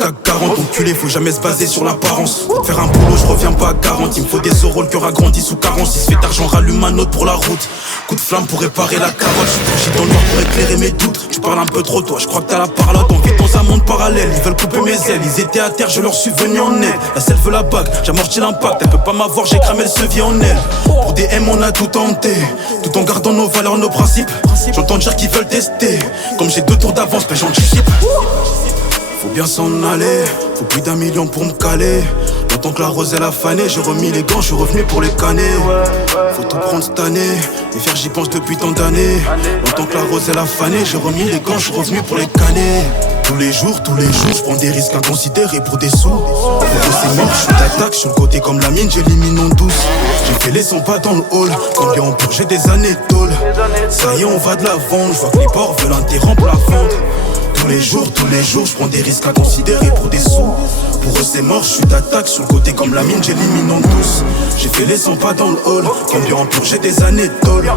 CAC 40. Enculé, faut jamais se baser sur l'apparence. Pour faire un boulot, je reviens pas à 40. Il me faut des euros, le cœur a grandi sous carence. Il se fait d'argent, rallume un autre pour la route. Coup de flamme pour réparer la carotte. Je suis dans le noir pour éclairer mes doutes. Tu parles un peu trop, toi, je crois que t'as la parlotte. On vit dans un monde parallèle, ils veulent couper mes ailes. Ils étaient à terre, je leur suis venu en aide. La selle veut la bague, j'amortis l'impact. Elle peut pas m'avoir, j'ai cramé le sevier en elle. Pour des M, on a tout tenté, tout en gardant nos valeurs, nos principes. J'entends dire qu'ils veulent tester. Comme j'ai 2 tours d'avance, ben j'anticipe. Faut bien s'en aller, faut plus d'1 million pour me caler. Longtemps que la roselle a fané, j'ai remis les gants, je suis revenu pour les canner. Faut tout prendre cette année, les faire j'y pense depuis tant d'années. Longtemps que la roselle a fané, j'ai remis les gants, je suis revenu pour les canner. Tous les jours, je prends des risques inconsidérés pour des sous. Pour c'est mort, je suis d'attaque, sur le côté comme la mine, j'élimine en douce. J'ai fait les 100 pas dans le hall, combien on purge des années de tôle. Ça y est, on va de l'avant, je vois que les porcs veulent interrompre la vente. Tous les jours, je prends des risques inconsidérés pour des sous. Pour eux c'est mort, je suis d'attaque, sur le côté comme la mine, j'élimine en douce. J'ai fait les 100 pas dans le hall, combien on purge des années de tôle.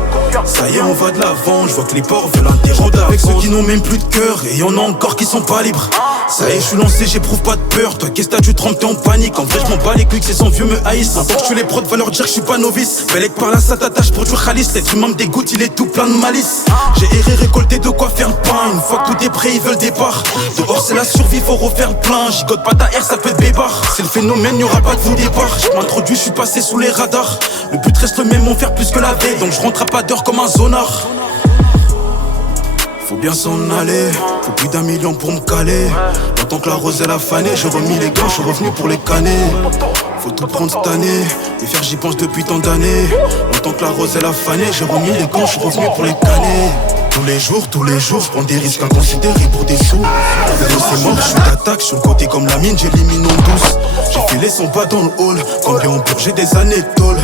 Ça y est, on va de l'avant, je vois que les porcs veulent interrompre. Avec ceux qui n'ont même plus de cœur, et y'en a encore qui sont pas libres. Ça y est, je suis lancé, j'éprouve pas de peur. Toi, qu'est-ce que t'as dû tremper, t'es en panique. En vrai, je m'en bats les couilles que ces son vieux me haïssent. Maintenant que je suis les prods, va leur dire que je suis pas novice. Bellec par là, ça t'attache pour du khalis. L'être humain me dégoûte, il est tout plein de malice. J'ai erré, récolté de quoi faire le pain. Une fois que tout est prêt, ils veulent départ. Dehors, c'est la survie, faut refaire le plein. Gigote pas ta R, ça peut être bébard. C'est le phénomène, y'aura pas de vous départ. Je m'introduis, je suis passé sous les radars. Le but reste le même, on faire plus que la veille. Donc je rentre à pas d'heure comme un zonard. Faut bien s'en aller, faut plus d'1 million pour me caler. Longtemps que la roselle a fané, j'ai remis les gants, je suis revenu pour les canner. Faut tout prendre cette année, les faire j'y pense depuis tant d'années. Longtemps que la roselle a fané, j'ai remis les gants, je suis revenu pour les canner. Tous les jours, je prends des risques inconsidérés pour des sous. C'est mort, je suis d'attaque, sur le côté comme la mine, j'élimine en douce. J'ai fait les 100 pas dans le hall, combien on purge des années de tôle.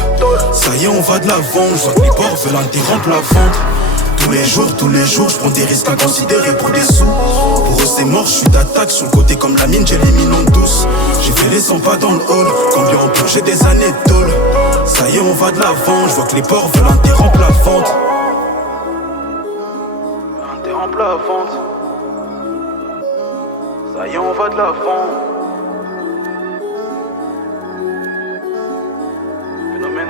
Ça y est, on va de l'avant, je vois que les porcs veulent interrompre la vente. Tous les jours, je prends des risques inconsidérés pour des sous. Pour eux c'est mort, je suis d'attaque, sur le côté comme la mine, j'élimine en douce. J'ai fait les 100 pas dans le hall, combien on purge des années de tôle. Ça y est, on va de l'avant, je vois que les porcs veulent interrompre la vente. Interrompre la vente. Ça y est, on va de l'avant. Phénomène.